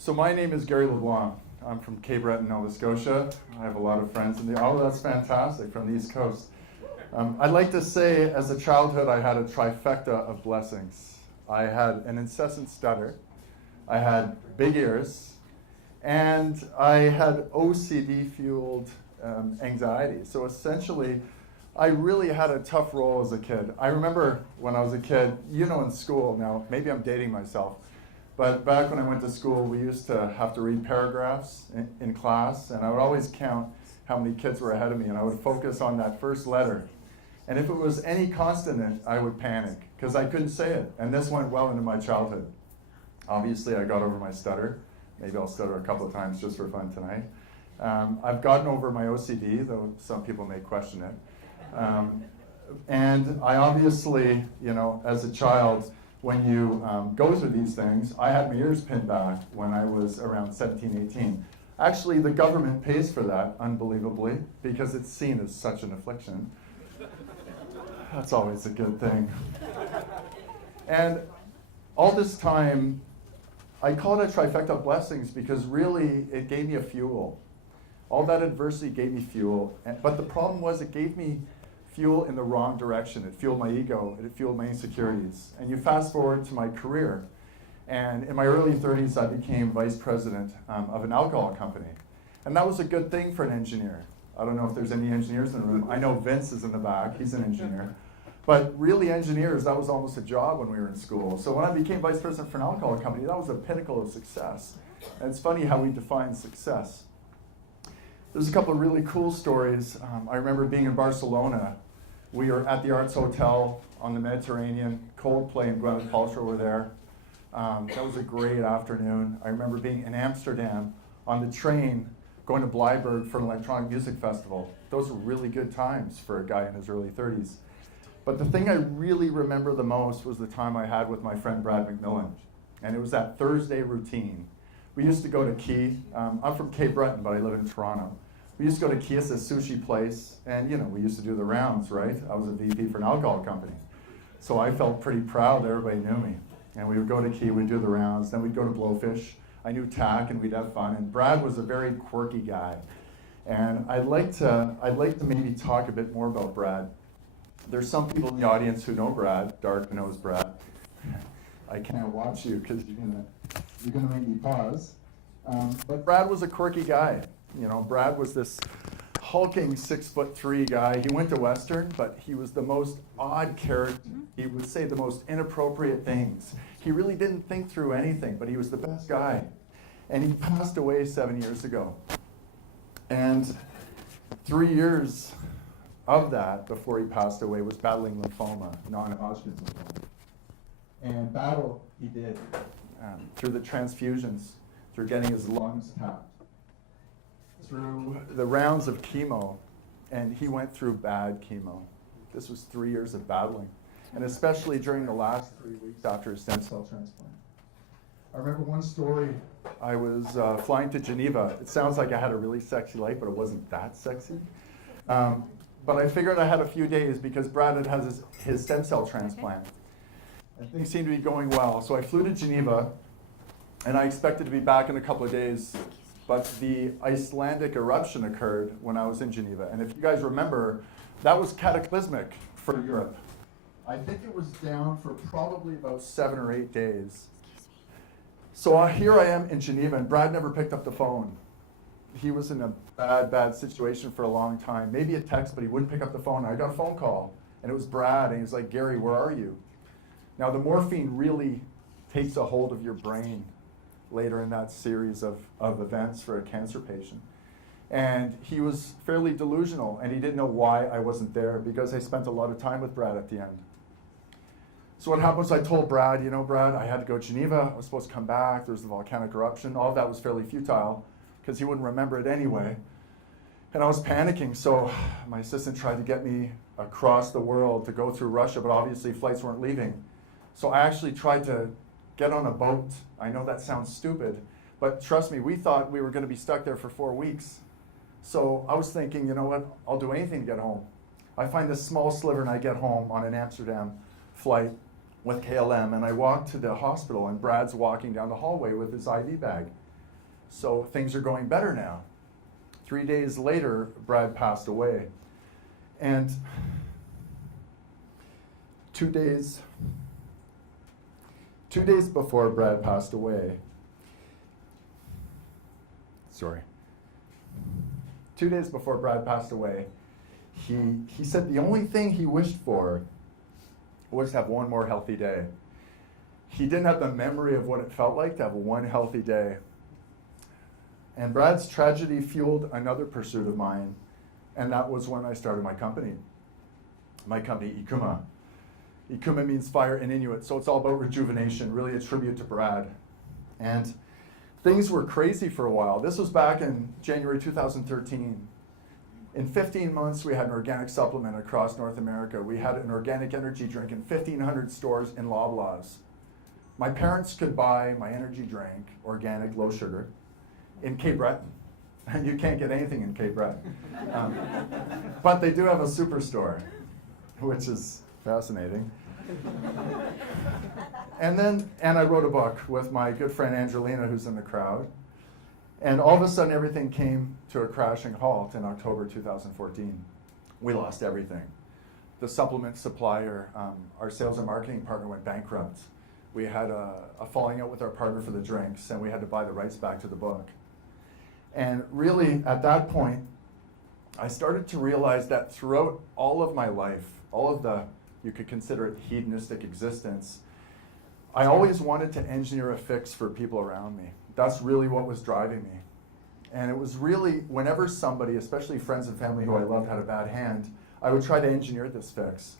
So my name is Gary Leblanc. I'm from Cape Breton, Nova Scotia. I have a lot of friends in the, oh, that's fantastic, from the East Coast. I'd like to say, as a childhood, I had a trifecta of blessings. I had an incessant stutter, I had big ears, and I had OCD-fueled anxiety. So essentially, I really had a tough role as a kid. I remember when I was a kid, you know, in school, now maybe I'm dating myself, but back when I went to school, we used to have to read paragraphs in class, and I would always count how many kids were ahead of me, and I would focus on that first letter. And if it was any consonant, I would panic, because I couldn't say it. And this went well into my childhood. Obviously, I got over my stutter. Maybe I'll stutter a couple of times just for fun tonight. I've gotten over my OCD, though some people may question it. And I obviously, you know, as a child, when you go through these things, I had my ears pinned back when I was around 17, 18. Actually, the government pays for that, unbelievably, because it's seen as such an affliction. That's always a good thing. And all this time, I call it a trifecta of blessings because really it gave me a fuel. All that adversity gave me fuel, but the problem was it gave me fuel in the wrong direction. It fueled my ego, it fueled my insecurities. And you fast forward to my career, and in my early 30s I became vice president of an alcohol company. And that was a good thing for an engineer. I don't know if there's any engineers in the room. I know Vince is in the back, he's an engineer. But really engineers, that was almost a job when we were in school. So when I became vice president for an alcohol company, that was the pinnacle of success. And it's funny how we define success. There's a couple of really cool stories. I remember being in Barcelona. We were at the Arts Hotel on the Mediterranean. Coldplay and Gwyneth Paltrow were there. That was a great afternoon. I remember being in Amsterdam on the train going to Bleiburg for an electronic music festival. Those were really good times for a guy in his early 30s. But the thing I really remember the most was the time I had with my friend Brad McMillan. And it was that Thursday routine. We used to go to Key. I'm from Cape Breton, but I live in Toronto. We used to go to Key, it's a sushi place, and you know, we used to do the rounds, right? I was a VP for an alcohol company. So I felt pretty proud that everybody knew me. And we would go to Key, we'd do the rounds, then we'd go to Blowfish. I knew Tack, and we'd have fun. And Brad was a very quirky guy. And I'd like to maybe talk a bit more about Brad. There's some people in the audience who know Brad. Dark knows Brad. I can't watch you because you're gonna make me pause. But Brad was a quirky guy. You know, Brad was this hulking 6'3" guy. He went to Western, but he was the most odd character. He would say the most inappropriate things. He really didn't think through anything, but he was the best guy. And he passed away 7 years ago. And 3 years of that, before he passed away, was battling lymphoma, non-Hodgkin's lymphoma. And battle he did through the transfusions, through getting his lungs tapped, through the rounds of chemo, and he went through bad chemo. This was 3 years of battling, and especially during the last 3 weeks after his stem cell transplant. I remember one story, I was flying to Geneva. It sounds like I had a really sexy life, but it wasn't that sexy. But I figured I had a few days because Brad had his stem cell transplant. And things seemed to be going well. So I flew to Geneva, and I expected to be back in a couple of days. But the Icelandic eruption occurred when I was in Geneva. And if you guys remember, that was cataclysmic for Europe. I think it was down for probably about 7 or 8 days. So here I am in Geneva, and Brad never picked up the phone. He was in a bad situation for a long time. Maybe a text, but he wouldn't pick up the phone. I got a phone call, and it was Brad, and he was like, "Gary, where are you?" Now, the morphine really takes a hold of your brain later in that series of events for a cancer patient. And he was fairly delusional, and he didn't know why I wasn't there because I spent a lot of time with Brad at the end. So what happened was I told Brad, you know, Brad, I had to go to Geneva. I was supposed to come back. There was the volcanic eruption. All of that was fairly futile because he wouldn't remember it anyway. And I was panicking, so my assistant tried to get me across the world to go through Russia, but obviously flights weren't leaving. So I actually tried to get on a boat. I know that sounds stupid, but trust me, we thought we were going to be stuck there for 4 weeks. So I was thinking, you know what, I'll do anything to get home. I find this small sliver and I get home on an Amsterdam flight with KLM, and I walk to the hospital, and Brad's walking down the hallway with his IV bag. So things are going better now. 3 days later, Brad passed away. And 2 days before Brad passed away, 2 days before Brad passed away, he said the only thing he wished for was to have one more healthy day. He didn't have the memory of what it felt like to have one healthy day. And Brad's tragedy fueled another pursuit of mine, and that was when I started my company. My company, Ikuma. Ikuma means fire in Inuit, so it's all about rejuvenation, really a tribute to Brad. And things were crazy for a while. This was back in January 2013. In 15 months, we had an organic supplement across North America. We had an organic energy drink in 1,500 stores in Loblaws. My parents could buy my energy drink, organic, low sugar, in Cape Breton. And you can't get anything in Cape Breton. But they do have a superstore, which is fascinating. And I wrote a book with my good friend Angelina, who's in the crowd. And all of a sudden, everything came to a crashing halt in October 2014. We lost everything. The supplement supplier, our sales and marketing partner, went bankrupt. We had a falling out with our partner for the drinks, and we had to buy the rights back to the book. And really, at that point, I started to realize that throughout all of my life, all of the, you could consider it hedonistic existence, I always wanted to engineer a fix for people around me. That's really what was driving me. And it was really, whenever somebody, especially friends and family who I loved, had a bad hand, I would try to engineer this fix.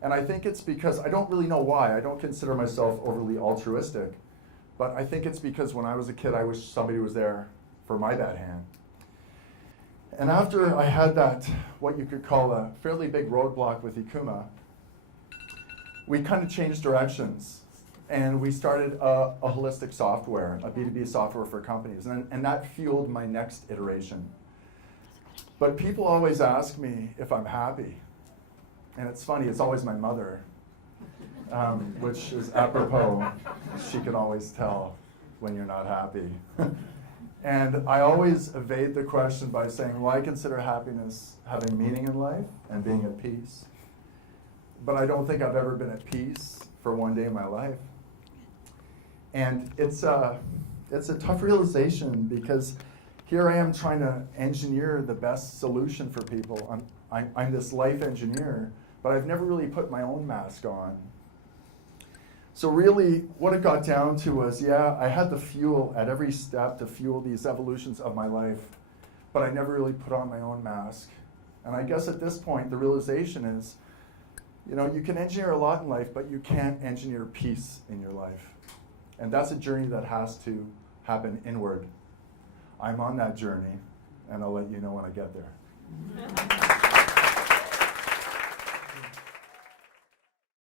And I think it's because, I don't really know why, I don't consider myself overly altruistic, but I think it's because when I was a kid, I wish somebody was there for my bad hand. And after I had that, what you could call a fairly big roadblock with Ikuma, we kind of changed directions. And we started a holistic software, a B2B software for companies. And that fueled my next iteration. But people always ask me if I'm happy. And it's funny, it's always my mother, which is apropos. She can always tell when you're not happy. And I always evade the question by saying, well, I consider happiness having meaning in life and being at peace. But I don't think I've ever been at peace for one day in my life. And it's a tough realization because here I am trying to engineer the best solution for people. I'm this life engineer, but I've never really put my own mask on. So really, what it got down to was, yeah, I had the fuel at every step to fuel these evolutions of my life, but I never really put on my own mask. And I guess at this point, the realization is, you know, you can engineer a lot in life, but you can't engineer peace in your life. And that's a journey that has to happen inward. I'm on that journey, and I'll let you know when I get there.